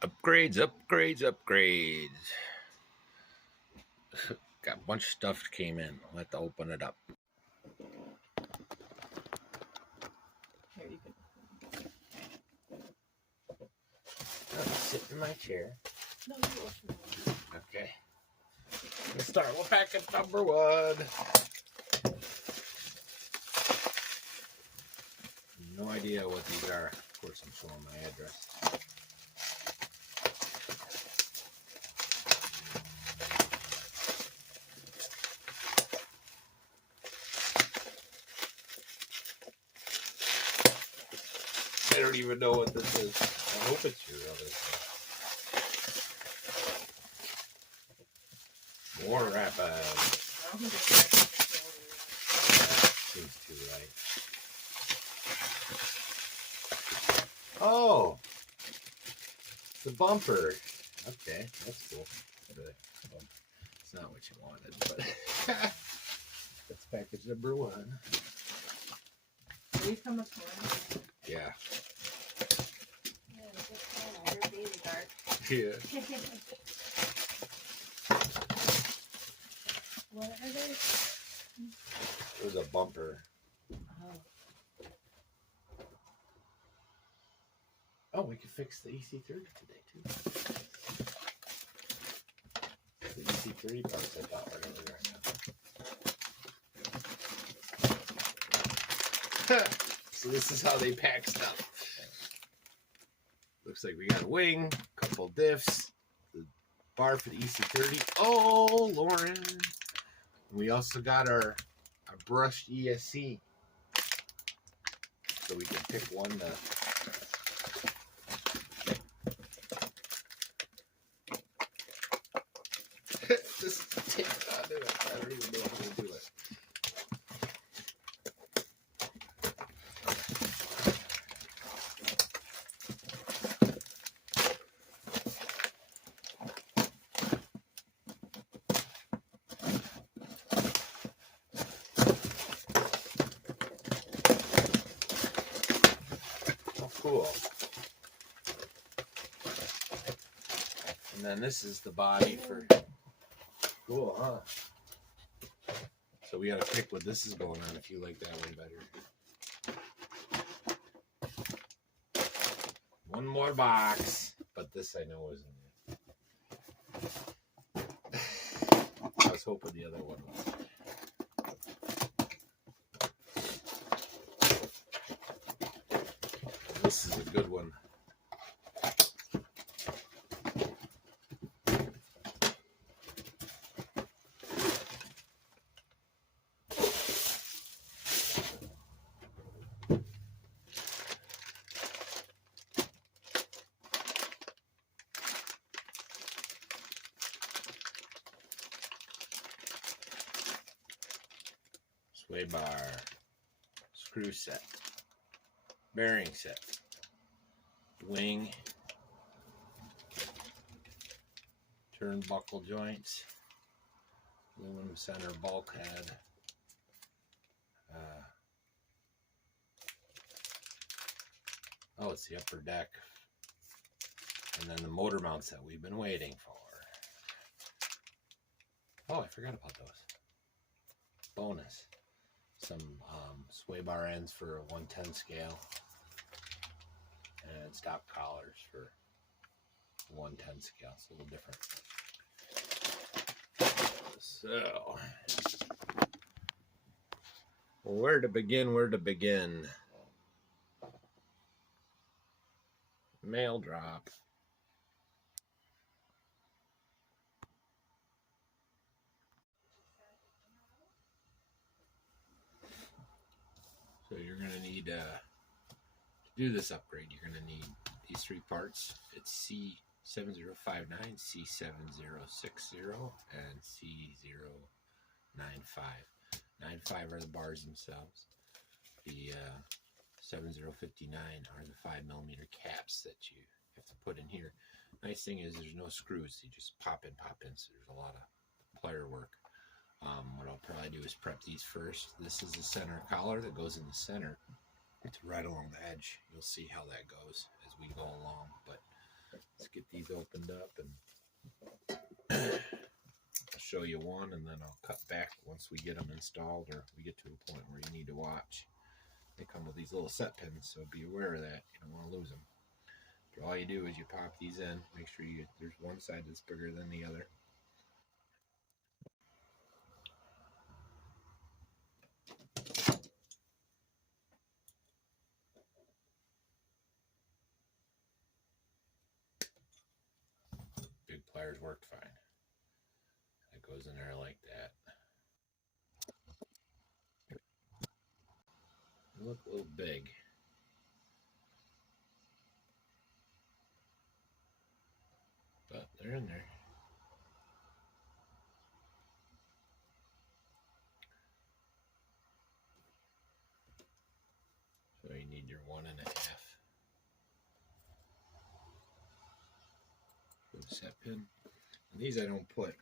Upgrades, upgrades, upgrades. Got a bunch of stuff came in. I'll have to open it up. Here, you can. I'll sit in my chair. No, you open it. Okay. Let's start with package number 1. No idea what these are. Of course, I'm showing my address. I don't even know what this is. I hope it's your other thing. More rapid. I don't think it's right. That seems too right. Oh, the bumper. Okay, that's cool. It's not what you wanted, but that's package number 1. Will you come this morning? Yeah. Yeah, just all your baby guard. Yeah. What are they? It was a bumper. Oh. Oh, we could fix the EC30 today too. The EC30 parts I thought were really right. So this is how they pack stuff. Looks like we got a wing, a couple diffs, the bar for the EC30. Oh, Lauren. We also got our brushed ESC. So we can pick one to just take it onto it. I don't even know how to do it. Oh, cool. And then this is the body for. Cool, huh? So we gotta pick what this is going on if you like that one better. One more box, but this I know isn't it. I was hoping the other one was. This is a good one. Sway bar, screw set, bearing set, wing, turnbuckle joints, aluminum center bulkhead, oh, it's the upper deck, and then the motor mounts that we've been waiting for. Oh, I forgot about those. Bonus. Some sway bar ends for a 110 scale, and stop collars for 110 scale. It's a little different. So, where to begin? Where to begin? Mail drop. So you're going to need, to do this upgrade, you're going to need these 3 parts. It's C7059, C7060, and C095. 95 are the bars themselves. The 7059 are the 5mm caps that you have to put in here. Nice thing is there's no screws. You just pop in, so there's a lot of plier work. What I'll probably do is prep these first. This is the center collar that goes in the center. It's right along the edge. You'll see how that goes as we go along. But let's get get these opened up, and I'll show you one, and then I'll cut back once we get them installed, or we get to a point where you need to watch. They come with these little set pins, so be aware of that. You don't want to lose them. But all you do is you pop these in, make sure there's one side that's bigger than the other. Big pliers worked fine. That goes in there like that. They look a little big. But they're in there. So you need your 1.5 for the set pin. And these I don't put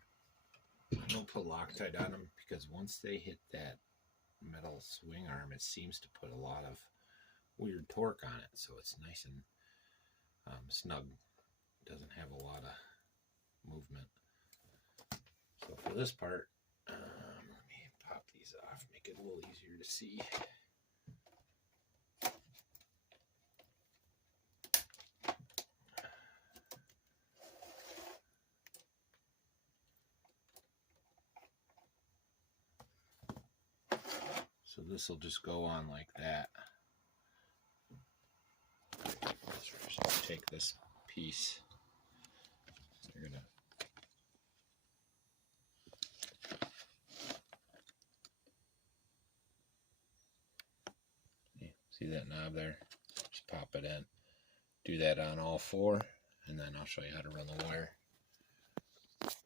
Loctite on them, because once they hit that metal swing arm, it seems to put a lot of weird torque on it, so it's nice and snug. Doesn't have a lot of movement. So for this part, let me pop these off, make it a little easier to see. So this will just go on like that. Just take this piece. You're gonna see that knob there? Just pop it in. Do that on all 4, and then I'll show you how to run the wire. It's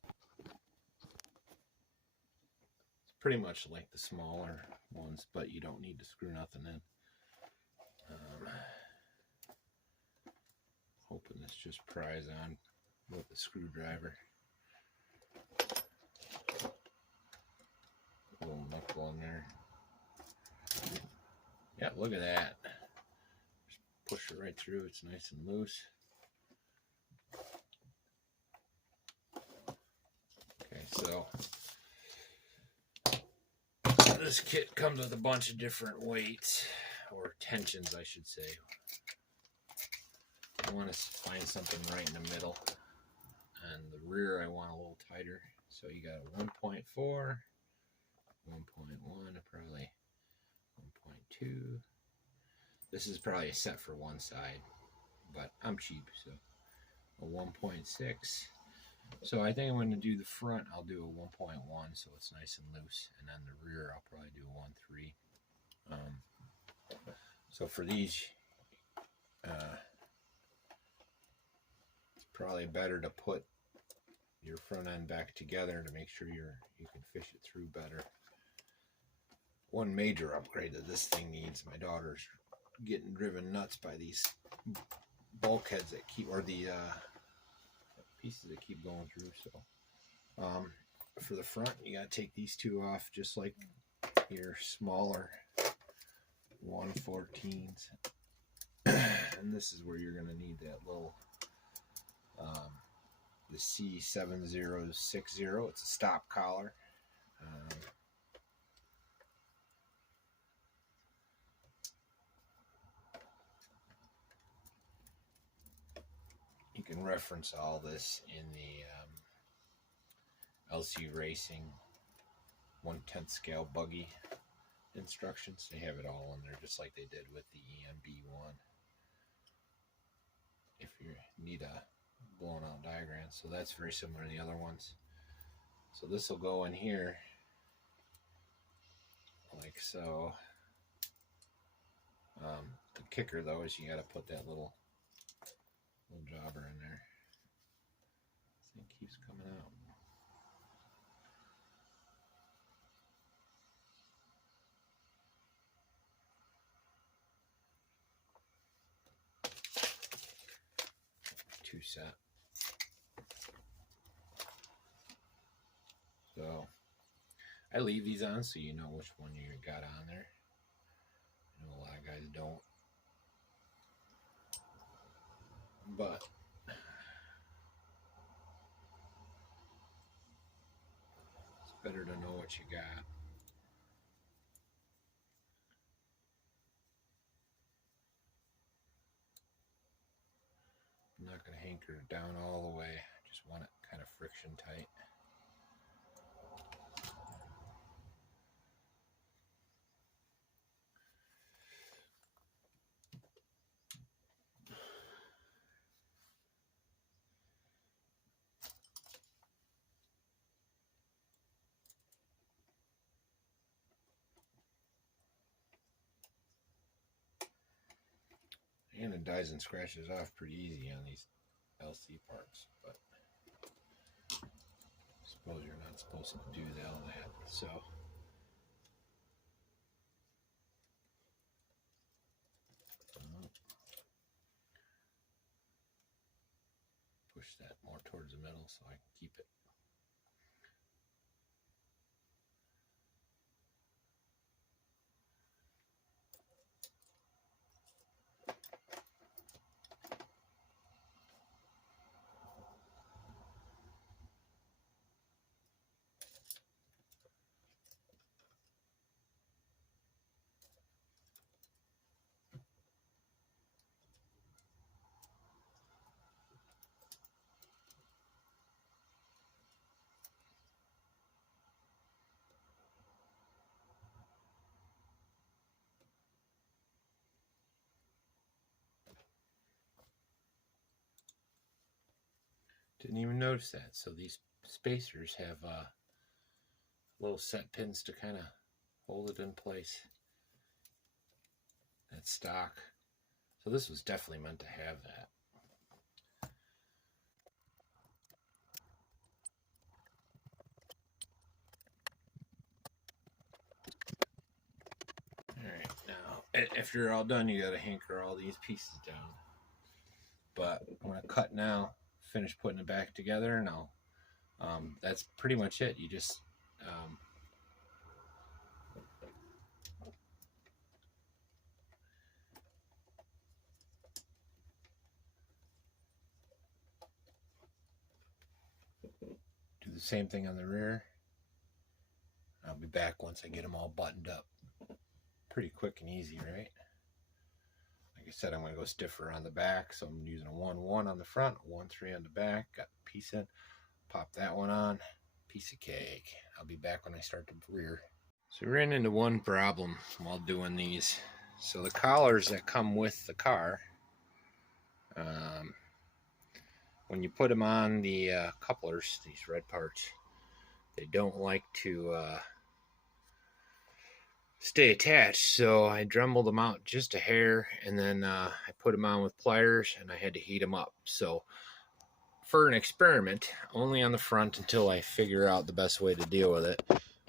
pretty much like the smaller ones, but you don't need to screw nothing in. Hoping this just pries on with the screwdriver. A little knuckle in there. Yeah, look at that. Just push it right through. It's nice and loose. Okay, so this kit comes with a bunch of different weights, or tensions I should say. I want to find something right in the middle, and the rear I want a little tighter. So you got a 1.4, 1.1, probably 1.2. This is probably a set for one side, but I'm cheap, so a 1.6. So I think I'm going to do the front, I'll do a 1.1, so it's nice and loose, and then the rear I'll probably do a 1.3. So for these, probably better to put your front end back together to make sure you can fish it through better. One major upgrade that this thing needs, my daughter's getting driven nuts by these bulkheads that keep, or the pieces that keep going through. So for the front, you got to take these 2 off, just like your smaller 114s. And this is where you're going to need that little the C7060. It's a stop collar. You can reference all this in the LC Racing 1/10 scale buggy instructions. They have it all in there, just like they did with the EMB1. If you need a blown out diagram. So that's very similar to the other ones. So this will go in here like so. The kicker though is you got to put that little jobber in there. This thing keeps coming out. Two set. So I leave these on so you know which one you got on there. I know a lot of guys don't. But Better to know what you got. I'm not going to hanker it down all the way. I just want it kind of friction tight. And it dies and scratches off pretty easy on these LC parts, but I suppose you're not supposed to do all that. So push that more towards the middle so I can keep it. Didn't even notice that. So these spacers have little set pins to kind of hold it in place. That's stock. So this was definitely meant to have that. Alright, now if you're all done, you gotta hanker all these pieces down. But I'm gonna cut now, finish putting it back together, and that's pretty much it. You just do the same thing on the rear. I'll be back once I get them all buttoned up. Pretty quick and easy, right? Like I said, I'm going to go stiffer on the back, so I'm using a 1-1 on the front, 1-3 on the back. Got the piece in. Pop that one on. Piece of cake. I'll be back when I start the rear. So we ran into one problem while doing these. So the collars that come with the car, when you put them on the couplers, these red parts, they don't like to stay attached. So I dremelled them out just a hair, and then I put them on with pliers, and I had to heat them up. So for an experiment, only on the front until I figure out the best way to deal with it.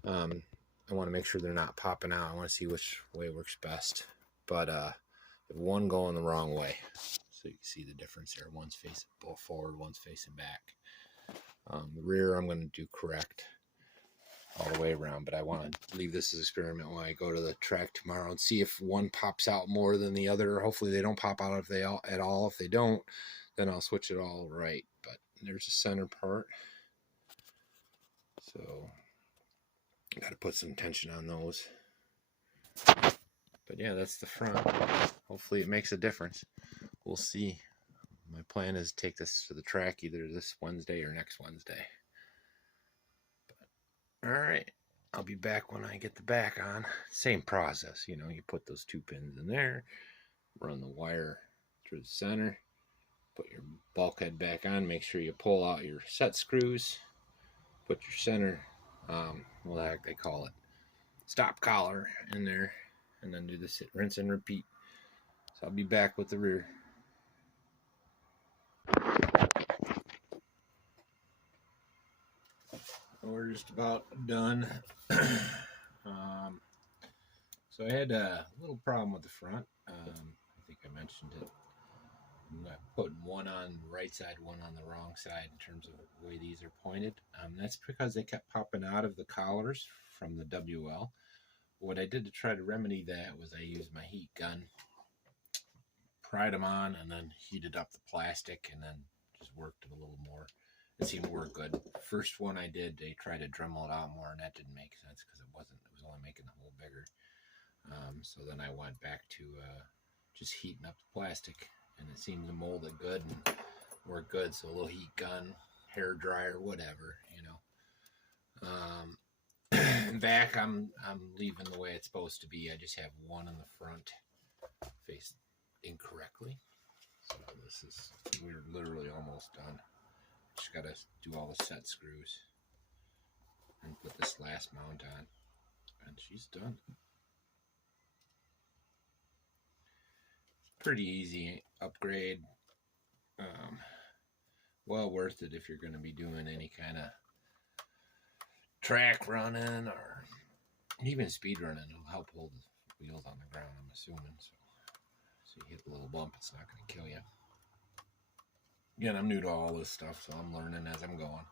I want to make sure they're not popping out. I want to see which way works best. But one going the wrong way. So you can see the difference there. One's facing forward, one's facing back. The rear I'm going to do correct all the way around, but I want to leave this as an experiment when I go to the track tomorrow and see if one pops out more than the other. Hopefully they don't pop out at all. If they don't, then I'll switch it all right. But there's a center part. So got to put some tension on those. But yeah, that's the front. Hopefully it makes a difference. We'll see. My plan is to take this to the track either this Wednesday or next Wednesday. But, all right, I'll be back when I get the back on. Same process, you know, you put those 2 pins in there, run the wire through the center, put your bulkhead back on, make sure you pull out your set screws, put your center, what the heck they call it, stop collar in there, and then do this rinse and repeat. So I'll be back with the rear. We're just about done. So I had a little problem with the front. I think I mentioned it. I'm putting one on the right side, one on the wrong side in terms of the way these are pointed. That's because they kept popping out of the collars from the WL. What I did to try to remedy that was I used my heat gun, pried them on, and then heated up the plastic, and then just worked it a little more. it seemed to work good. First one I did, they tried to Dremel it out more, and that didn't make sense because it was only making the hole bigger. So then I went back to just heating up the plastic, and it seemed to mold it good and work good. So a little heat gun, hair dryer, whatever, you know. Back, I'm leaving the way it's supposed to be. I just have one in the front faced incorrectly. So we're literally almost done. Just gotta do all the set screws and put this last mount on, and she's done. Pretty easy upgrade. Well worth it if you're going to be doing any kind of track running or even speed running. It'll help hold the wheels on the ground, I'm assuming. So you hit a little bump, it's not going to kill you. Again, I'm new to all this stuff, so I'm learning as I'm going.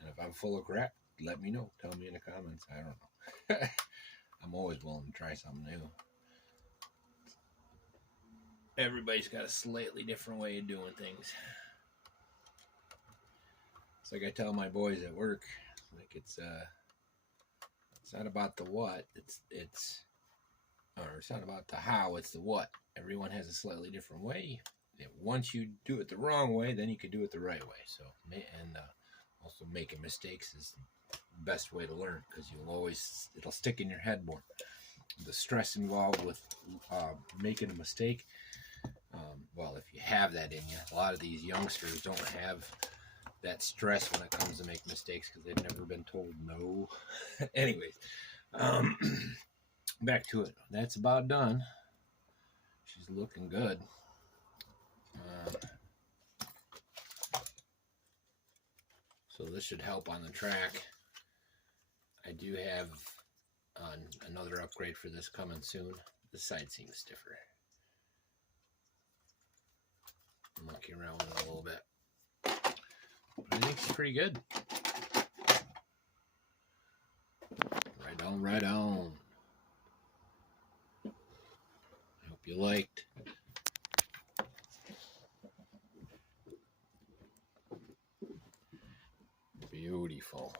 And if I'm full of crap, let me know. Tell me in the comments. I don't know. I'm always willing to try something new. Everybody's got a slightly different way of doing things. It's like I tell my boys at work, like it's not about the what, it's not about the how, it's the what. Everyone has a slightly different way. And once you do it the wrong way, then you can do it the right way. So, and also making mistakes is the best way to learn, because it'll stick in your head more. The stress involved with making a mistake. Well, if you have that in you, a lot of these youngsters don't have that stress when it comes to make mistakes because they've never been told no. Anyways, back to it. That's about done. She's looking good. So this should help on the track. I do have another upgrade for this coming soon. This side seems stiffer. Monkey around with it a little bit. But I think it's pretty good. Right on, right on. I hope you liked. Beautiful.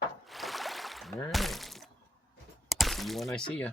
All right. See you when I see you.